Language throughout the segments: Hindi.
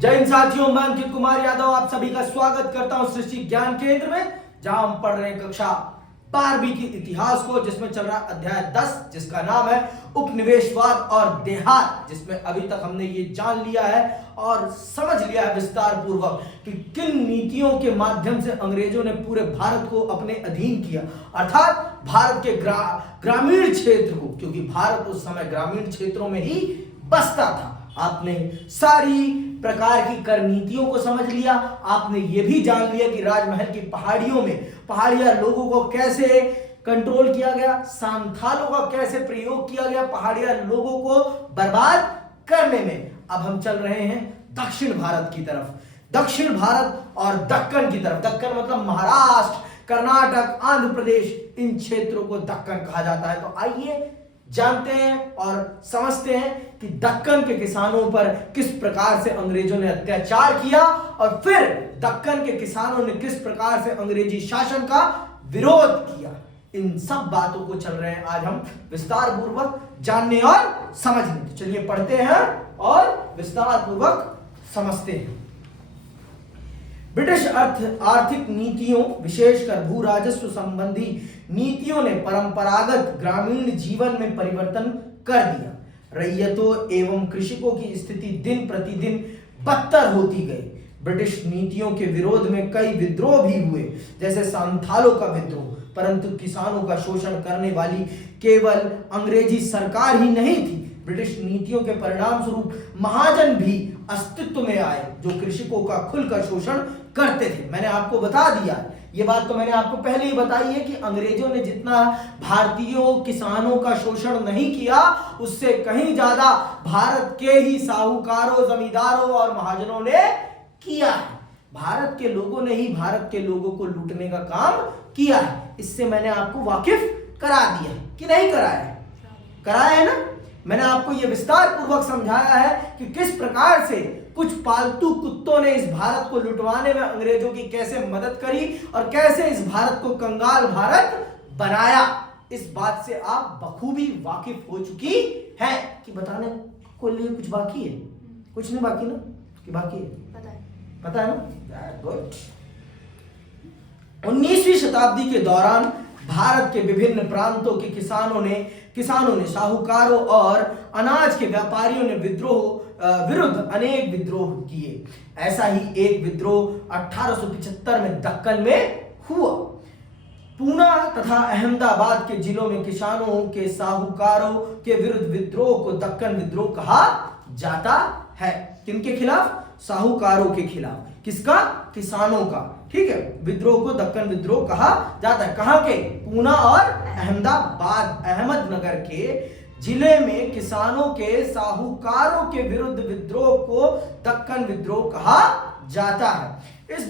जय हिंद साथियों, मैं अंकित कुमार यादव आप सभी का स्वागत करता हूं सृष्टि ज्ञान केंद्र में, जहां हम पढ़ रहे हैं कक्षा 12वीं की इतिहास को, जिसमें चल रहा अध्याय 10 जिसका नाम है उपनिवेशवाद और देहात, जिसमें अभी तक हमने ये जान लिया है और समझ लिया है विस्तार पूर्वक कि किन नीतियों के माध्यम से अंग्रेजों ने पूरे भारत को अपने अधीन किया, अर्थात भारत के ग्रामीण क्षेत्र को, क्योंकि भारत उस समय ग्रामीण क्षेत्रों में ही बसता था। आपने सारी प्रकार की कर नीतियों को समझ लिया। आपने ये भी जान लिया कि राजमहल की पहाड़ियों में पहाड़िया लोगों को कैसे कंट्रोल किया गया, सांथालों का कैसे प्रयोग किया गया पहाड़िया लोगों को बर्बाद करने में। अब हम चल रहे हैं दक्षिण भारत की तरफ, दक्षिण भारत और दक्कन की तरफ। दक्कन मतलब महाराष्ट्र, कर्नाटक, आंध्र प्रदेश, इन क्षेत्रों को दक्कन कहा जाता है। तो आइए जानते हैं और समझते हैं कि दक्कन के किसानों पर किस प्रकार से अंग्रेजों ने अत्याचार किया और फिर दक्कन के किसानों ने किस प्रकार से अंग्रेजी शासन का विरोध किया। इन सब बातों को चल रहे हैं आज हम विस्तार पूर्वक जानने और समझने। तो चलिए पढ़ते हैं और विस्तार पूर्वक समझते हैं। ब्रिटिश आर्थिक नीतियों, विशेषकर भू राजस्व संबंधी नीतियों ने परंपरागत ग्रामीण जीवन में परिवर्तन कर दिया। रैयतों एवं कृषकों की स्थिति दिन प्रतिदिन बदतर होती गई। ब्रिटिश नीतियों के विरोध में कई विद्रोह भी हुए, जैसे सांथालों का विद्रोह, परंतु किसानों का शोषण करने वाली केवल अंग्रेजी सरकार ही नहीं थी। ब्रिटिश नीतियों के परिणाम स्वरूप महाजन भी अस्तित्व में आए, जो कृषकों का खुलकर शोषण करते थे। मैंने आपको बता दिया, ये बात तो मैंने आपको पहले ही बताई है कि अंग्रेजों ने जितना भारतीयों किसानों का शोषण नहीं किया, उससे कहीं ज्यादा भारत के ही साहूकारों, जमींदारों और महाजनों ने किया है। भारत के लोगों ने ही भारत के लोगों को लूटने का काम किया है। इससे मैंने आपको वाकिफ करा दिया कि नहीं कराया है? कराया है ना। मैंने आपको यह विस्तार पूर्वक समझाया है कि किस प्रकार से कुछ पालतू कुत्तों ने इस भारत को लुटवाने में अंग्रेजों की कैसे मदद करी और कैसे इस भारत को कंगाल भारत बनाया। इस बात से आप बखूबी वाकिफ हो चुकी हैं कि बताने को लिए कुछ बाकी है? कुछ नहीं बाकी ना, कि बाकी है? पता है ना? गुड। 19वीं शताब्दी के दौरान भारत के विभिन्न प्रांतों के किसानों ने साहूकारों और अनाज के व्यापारियों ने विरुद्ध अनेक विद्रोह किए। ऐसा ही एक विद्रोह 1875 में दक्कन में हुआ। पूना तथा अहमदाबाद के जिलों में किसानों के साहूकारों के विरुद्ध विद्रोह को दक्कन विद्रोह कहा जाता है। किनके खिलाफ? साहूकारों के खिलाफ। किसका? किसानों का। ठीक है, विद्रोह को दक्कन विद्रोह कहा जाता है। कहां के? पूना और अहमदनगर के जिले में किसानों के साहूकारों के विरुद्ध विद्रोह को दक्कन विद्रोह कहा जाता है। इस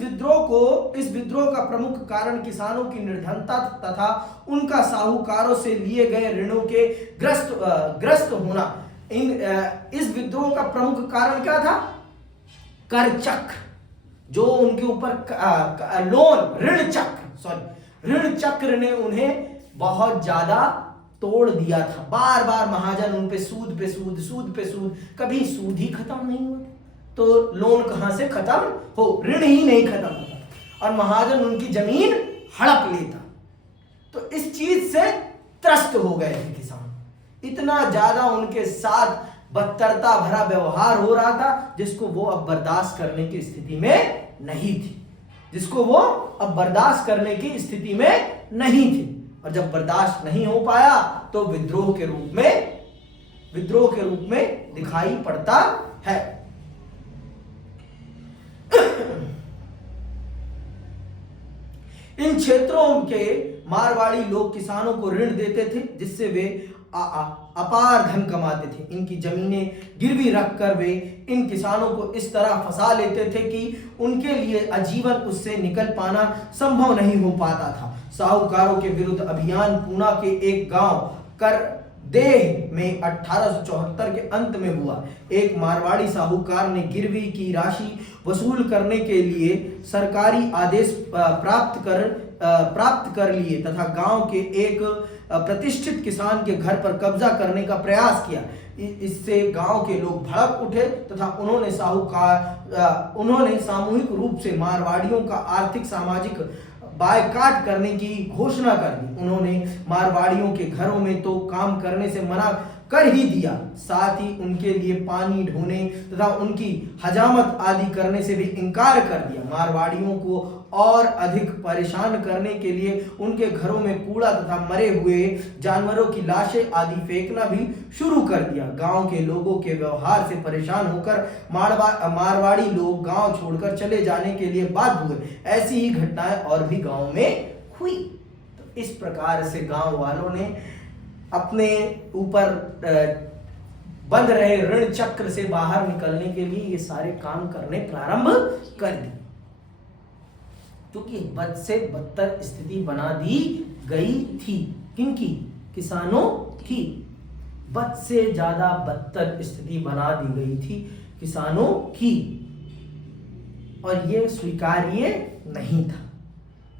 विद्रोह का प्रमुख कारण किसानों की निर्धनता तथा उनका साहूकारों से लिए गए ऋणों के ग्रस्त होना। इस विद्रोह का प्रमुख कारण क्या था? कर चक्र, जो उनके ऊपर ऋण चक्र ने उन्हें बहुत ज्यादा तोड़ दिया था। बार बार महाजन उन पे सूद पे सूद, कभी सूद ही खत्म नहीं हुआ, तो लोन कहां से खत्म हो? ऋण ही नहीं खत्म होता और महाजन उनकी जमीन हड़प लेता। तो इस चीज से त्रस्त हो गए थे किसान। इतना ज्यादा उनके साथ बदतरता भरा व्यवहार हो रहा था, जिसको वो अब बर्दाश्त करने की स्थिति में नहीं थी। और जब बर्दाश्त नहीं हो पाया तो विद्रोह के रूप में दिखाई पड़ता है। इन क्षेत्रों के मारवाड़ी लोग किसानों को ऋण देते थे, जिससे वे अपार धन कमाते थे। इनकी जमीनें गिरवी रखकर वे इन किसानों को इस तरह फंसा लेते थे कि उनके लिए आजीवन उससे निकल पाना संभव नहीं हो पाता था। साहूकारों के विरुद्ध अभियान पूना के एक गांव देह में 1874 के अंत में हुआ। एक मारवाड़ी साहूकार ने गिरवी की राशि वसूल करने के लिए सरकारी आदेश प्राप्त कर लिए तथा गांव के एक प्रतिष्ठित किसान के घर पर कब्जा करने का प्रयास किया। इससे गांव के लोग भड़क उठे तथा उन्होंने सामूहिक रूप से मारवाड़ियों का आर्थिक सामाजिक बायकाट करने की घोषणा कर दी। उन्होंने मारवाड़ियों के घरों में तो काम करने से मना कर ही दिया, साथ ही उनके लिए पानी ढोने तथा उनकी हजामत आदि करने से भी इनकार कर दिया। मारवाड़ियों को और अधिक परेशान करने के लिए उनके घरों में कूड़ा तथा मरे हुए जानवरों की लाशें आदि फेंकना भी शुरू कर दिया। गांव के लोगों के व्यवहार से परेशान होकर मारवाड़ी लोग गांव छोड़कर चले जाने के लिए बाध्य हुए। ऐसी ही घटनाएं और भी गांव में हुई। तो इस प्रकार से गांव वालों ने अपने ऊपर बंध रहे ऋण चक्र से बाहर निकलने के लिए ये सारे काम करने प्रारंभ कर दिए, क्योंकि बद से बदतर स्थिति बना दी गई थी। किनकी? किसानों की। बद से ज्यादा बदतर स्थिति बना दी गई थी किसानों की, और ये स्वीकार्य नहीं था,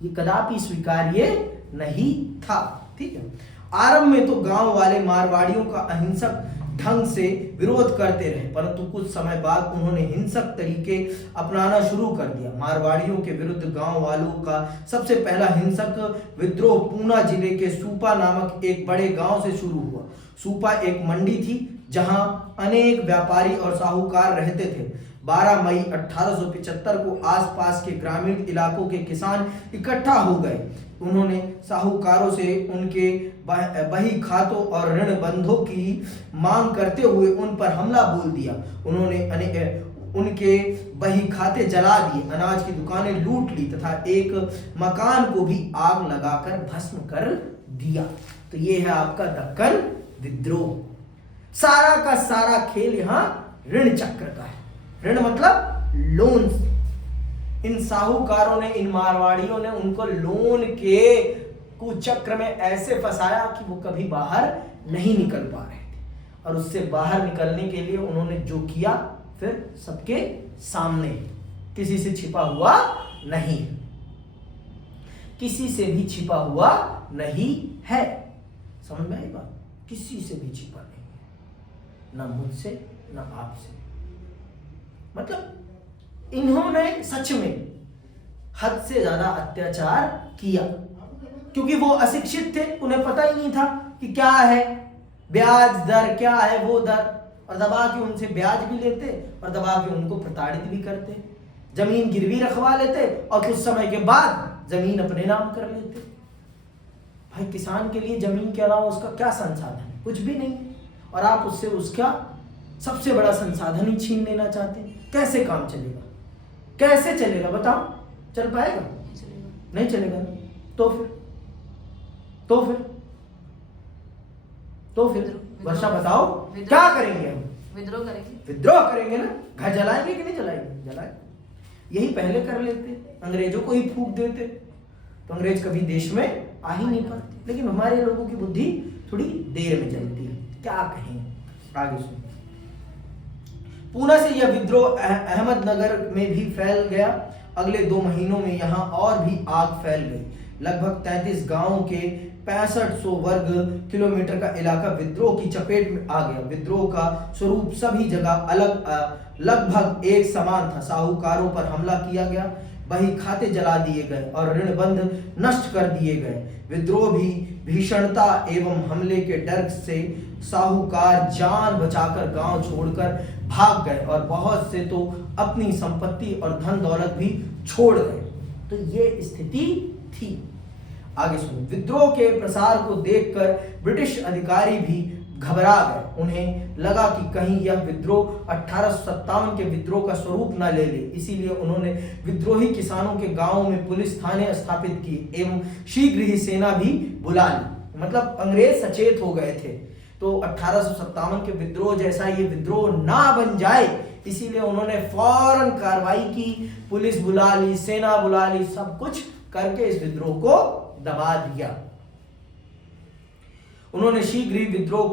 ये कदापि स्वीकार्य नहीं था। ठीक है। आरंभ में तो गांव वाले मारवाड़ियों का अहिंसक ढंग से विरोध करते रहे, परंतु कुछ समय बाद उन्होंने हिंसक तरीके अपनाना शुरू कर दिया। मारवाड़ियों के विरुद्ध गांव वालों का सबसे पहला हिंसक विद्रोह पूना जिले के सूपा नामक एक बड़े गांव से शुरू हुआ। सूपा एक मंडी थी जहां अनेक व्यापारी और साहूकार रहते थे। 12 मई 1875 को आसपास के ग्रामीण इलाकों के किसान इकट्ठा हो गए। उन्होंने साहूकारों से उनके बही खातों और ऋण बंधों की मांग करते हुए उन पर हमला बोल दिया। उन्होंने उनके बही खाते जला दिए, अनाज की दुकानें लूट ली तथा एक मकान को भी आग लगाकर भस्म कर दिया। तो ये है आपका दक्कन विद्रोह। सारा का सारा खेल यहाँ ऋण चक्र का है। ऋण मतलब लोन। इन साहूकारों ने, इन मारवाड़ियों ने उनको लोन के कुचक्र में ऐसे फंसाया कि वो कभी बाहर नहीं निकल पा रहे थे, और उससे बाहर निकलने के लिए उन्होंने जो किया फिर सबके सामने, किसी से छिपा हुआ नहीं, किसी से भी छिपा हुआ नहीं है। समझ में आई बात? किसी से भी छिपा नहीं है, ना मुझसे ना आपसे। मतलब इन्होंने सच में हद से ज्यादा अत्याचार किया, क्योंकि वो अशिक्षित थे, उन्हें पता ही नहीं था कि क्या है ब्याज दर, क्या है वो दर, और दबा के उनसे ब्याज भी लेते और दबा के उनको प्रताड़ित भी करते। जमीन गिरवी रखवा लेते और कुछ समय के बाद जमीन अपने नाम कर लेते। भाई किसान के लिए जमीन के अलावा उसका क्या संसाधन है? कुछ भी नहीं। और आप उससे उसका सबसे बड़ा संसाधन ही छीन लेना चाहते हैं। कैसे काम चलेगा? कैसे चलेगा बताओ? चल पाएगा? नहीं चलेगा। तो फिर वर्षा बताओ क्या करेंगे हम? विद्रोह करेंगे ना। घर जलाएंगे कि नहीं जलाएंगे? जलाएंगे। यही पहले कर लेते, अंग्रेजों को ही फूंक देते तो अंग्रेज कभी देश में आ ही नहीं पाते। लेकिन हमारे लोगों की बुद्धि थोड़ी देर में चलती है। क्या कहें आगे सुन। पूना से यह विद्रोह अहमदनगर में भी फैल गया। अगले 2 महीनों में यहाँ और भी आग फैल गई। लगभग 33 गांवों के 6500 वर्ग किलोमीटर का इलाका विद्रोह की चपेट में आ गया। विद्रोह का स्वरूप सभी जगह लगभग एक समान था। साहूकारों पर हमला किया गया, बही खाते जला दिए गए और ऋणबंध नष्ट कर दिए गए। विद्रोह भी भीषणता एवं हमले के डर से साहूकार जान बचाकर गांव छोड़कर भाग गए और बहुत से तो अपनी संपत्ति और धन दौलत भी छोड़ गए। तो ये स्थिति थी। आगे सुनो। विद्रोह के प्रसार को देखकर ब्रिटिश अधिकारी भी घबरा गए। उन्हें लगा कि कहीं यह विद्रोह 1857 के विद्रोह का स्वरूप न ले ले। इसीलिए उन्होंने विद्रोही किसानों के गांवों में पुलिस थाने स्थापित किए एवं शीघ्र ही सेना भी बुला ली। मतलब अंग्रेज सचेत हो गए थे, तो 1857 के विद्रोह जैसा ये विद्रोह ना बन जाए, इसीलिए उन्होंने फौरन कार्रवाई की, पुलिस बुला ली, सेना बुला ली, सब कुछ करके इस विद्रोह को दबा दिया। उन्होंने शीघ्र ही विद्रोह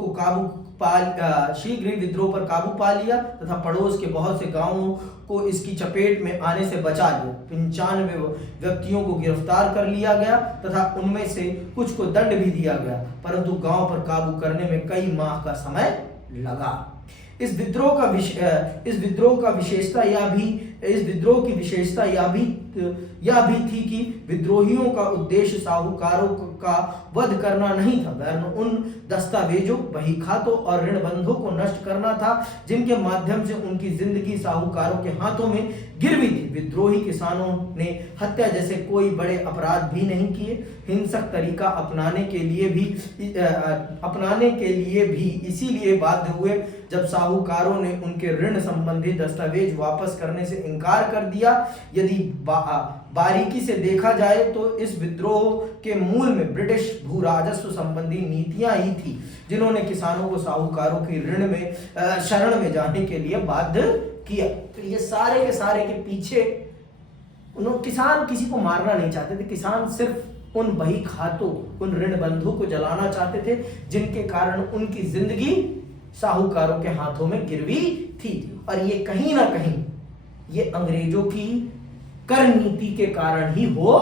पर काबू पा लिया तथा पड़ोस के बहुत से गांवों को इसकी चपेट में आने से बचा लिया। 95 व्यक्तियों को गिरफ्तार कर लिया गया तथा उनमें से कुछ को दंड भी दिया गया, परंतु गांव पर काबू करने में कई माह का समय लगा। इस विद्रोह की विशेषता यह भी थी कि विद्रोहियों का उद्देश्य साहूकारों का वध करना नहीं था, वरन उन दस्तावेजों, बहीखातों और ऋणबंधों को नष्ट करना था जिनके माध्यम से उनकी जिंदगी साहूकारों के हाथों में गिरवी थी। विद्रोही किसानों ने हत्या जैसे कोई बड़े अपराध भी नहीं किए। हिंसक तरीका अपनाने के लिए भी इसीलिए बाध्य हुए जब साहूकारों ने उनके ऋण संबंधी दस्तावेज वापस करने से इनकार कर दिया। यदि बारीकी से देखा जाए तो इस विद्रोह के मूल में ब्रिटिश भू राजस्व संबंधी नीतियां ही थी, जिन्होंने किसानों को साहूकारों की ऋण में शरण में जाने के लिए बाध्य किया। तो ये सारे के सारे के पीछे किसान किसी को मारना नहीं चाहते थे, किसान सिर्फ उन बही खातों, उन ऋण बंधों को जलाना चाहते थे जिनके कारण उनकी जिंदगी साहूकारों के हाथों में गिरवी थी। और ये कहीं ना कहीं ये अंग्रेजों की कर नीति के कारण ही हो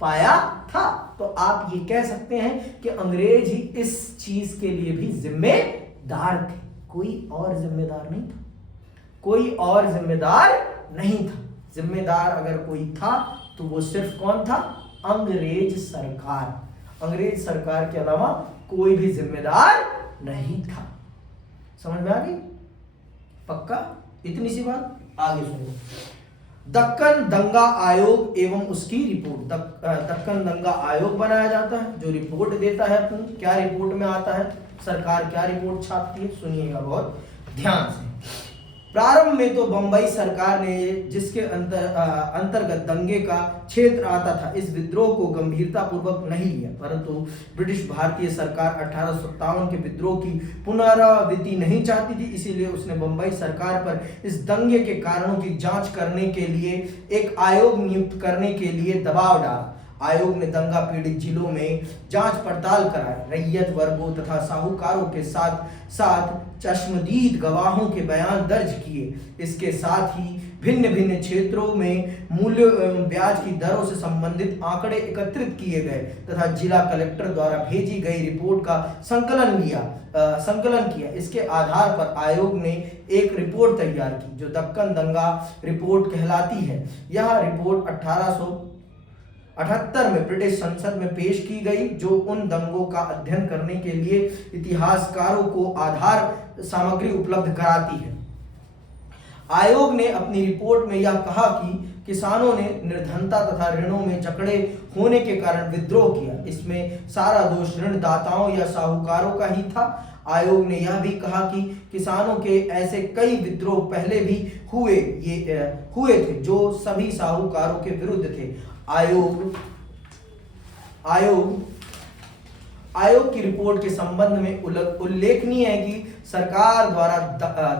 पाया था। तो आप ये कह सकते हैं कि अंग्रेज ही इस चीज के लिए भी जिम्मेदार थे, कोई और जिम्मेदार नहीं था, कोई और जिम्मेदार नहीं था। जिम्मेदार अगर कोई था तो वो सिर्फ कौन था? अंग्रेज सरकार। अंग्रेज सरकार के अलावा कोई भी जिम्मेदार नहीं था। समझ में आ गई? पक्का? इतनी सी बात। आगे सुनो। दक्कन दंगा आयोग एवं उसकी रिपोर्ट। दक्कन दंगा आयोग बनाया जाता है जो रिपोर्ट देता है अपनी। क्या रिपोर्ट में आता है? सरकार क्या रिपोर्ट छापती है? सुनिएगा बहुत ध्यान से। प्रारंभ में तो बंबई सरकार ने, जिसके अंतर्गत दंगे का क्षेत्र आता था, इस विद्रोह को गंभीरता पूर्वक नहीं लिया, परंतु ब्रिटिश भारतीय सरकार 1857 के विद्रोह की पुनरावृत्ति नहीं चाहती थी, इसीलिए उसने बंबई सरकार पर इस दंगे के कारणों की जांच करने के लिए एक आयोग नियुक्त करने के लिए दबाव डाला। आयोग ने दंगा पीड़ित जिलों में जांच पड़ताल कराई, रैयत वर्गों तथा साहूकारों के साथ साथ चश्मदीद गवाहों के बयान दर्ज किए। इसके साथ ही भिन्न भिन्न क्षेत्रों में मूल्य ब्याज की दरों से संबंधित आंकड़े एकत्रित किए गए तथा जिला कलेक्टर द्वारा भेजी गई रिपोर्ट का संकलन किया। इसके आधार पर आयोग ने एक रिपोर्ट तैयार की जो दक्कन दंगा रिपोर्ट कहलाती है। यह रिपोर्ट 1878 में ब्रिटिश संसद में पेश की गई, जो उन दंगों का अध्ययन करने के लिए इतिहासकारों को आधार सामग्री उपलब्ध कराती है। आयोग ने अपनी रिपोर्ट में यह कहा कि किसानों ने निर्धनता तथा ऋणों में जकड़े होने के कारण विद्रोह किया। इसमें सारा दोष ऋणदाताओं या साहूकारों का ही था। आयोग ने यह भी कहा कि किसानों के ऐसे कई विद्रोह पहले भी हुए थे जो सभी साहूकारों के विरुद्ध थे। आयोग की रिपोर्ट के संबंध में उल्लेखनीय है कि सरकार द्वारा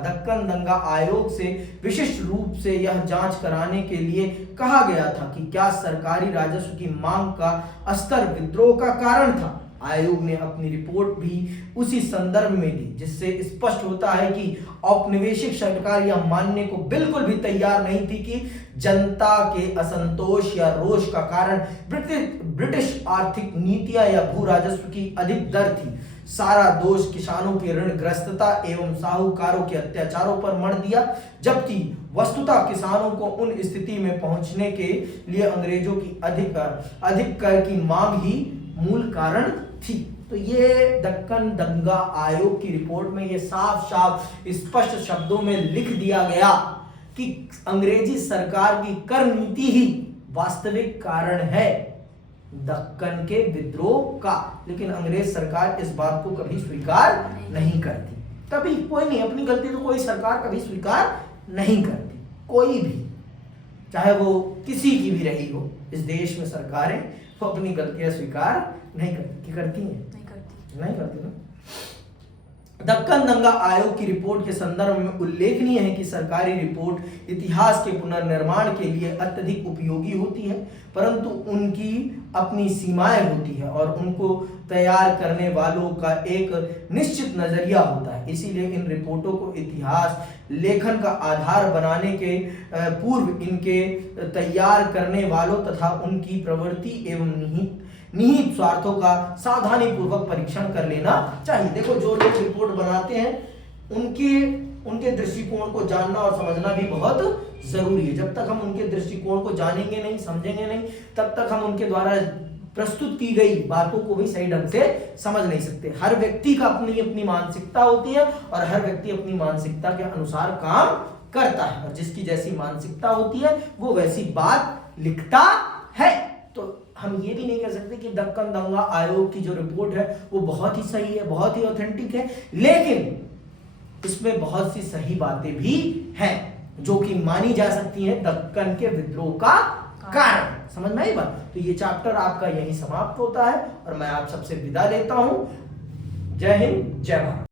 दक्कन दंगा आयोग से विशिष्ट रूप से यह जांच कराने के लिए कहा गया था कि क्या सरकारी राजस्व की मांग का स्तर विद्रोह का कारण था। आयोग ने अपनी रिपोर्ट भी उसी संदर्भ में दी, जिससे स्पष्ट होता है कि औपनिवेशिक सरकार यह मानने को बिल्कुल भी तैयार नहीं थी कि जनता के असंतोष या रोष का कारण ब्रिटिश आर्थिक नीतियां या भू राजस्व की अधिक दर थी। सारा दोष किसानों की ऋणग्रस्तता एवं साहूकारों के अत्याचारों पर मढ़ दिया, जबकि वस्तुतः किसानों को उन स्थिति में पहुंचने के लिए अंग्रेजों की अधिक कर की मांग ही मूल कारण थी। तो ये दक्कन दंगा आयोग की रिपोर्ट में ये साफ स्पष्ट शब्दों में लिख दिया गया कि अंग्रेजी सरकार की कर नीति ही वास्तविक कारण है दक्कन के विद्रोह का। लेकिन अंग्रेज सरकार इस बात को कभी स्वीकार नहीं करती। कभी कोई नहीं, अपनी गलती तो कोई सरकार कभी स्वीकार नहीं करती, कोई भी, चाहे वो किसी की भी रही हो। इस देश में सरकारें वो अपनी गलतियां स्वीकार नहीं करती। क्या करती हैं? नहीं करती ना। दक्कन दंगा आयोग की रिपोर्ट के संदर्भ में उल्लेखनीय है कि सरकारी रिपोर्ट इतिहास के पुनर्निर्माण के लिए अत्यधिक उपयोगी होती है, परंतु उनकी अपनी सीमाएं होती है और उनको तैयार करने वालों का एक निश्चित नजरिया होता है। इसीलिए इन रिपोर्टों को इतिहास लेखन का आधार बनाने के पूर्व इनके तैयार करने वालों तथा उनकी प्रवृत्ति एवं निहित स्वार्थों का सावधानी पूर्वक परीक्षण कर लेना चाहिए। देखो, जो लोग रिपोर्ट बनाते हैं उनके दृष्टिकोण को जानना और समझना भी बहुत जरूरी है। जब तक हम उनके दृष्टिकोण को जानेंगे नहीं, समझेंगे नहीं, तब तक हम उनके द्वारा प्रस्तुत की गई बातों को भी सही ढंग से समझ नहीं सकते। हर व्यक्ति का अपनी अपनी मानसिकता होती है और हर व्यक्ति अपनी मानसिकता के अनुसार काम करता है, और जिसकी जैसी मानसिकता होती है वो वैसी बात लिखता है। तो हम ये भी नहीं कह सकते कि दक्कन दंगा आयोग की जो रिपोर्ट है वो बहुत ही सही है, बहुत ही ऑथेंटिक है, लेकिन इसमें बहुत सी सही बातें भी हैं जो कि मानी जा सकती हैं दक्कन के विद्रोह का कारण। समझ में आई बात? तो ये चैप्टर आपका यहीं समाप्त होता है और मैं आप सबसे विदा लेता हूं। जय हिंद, जय भारत।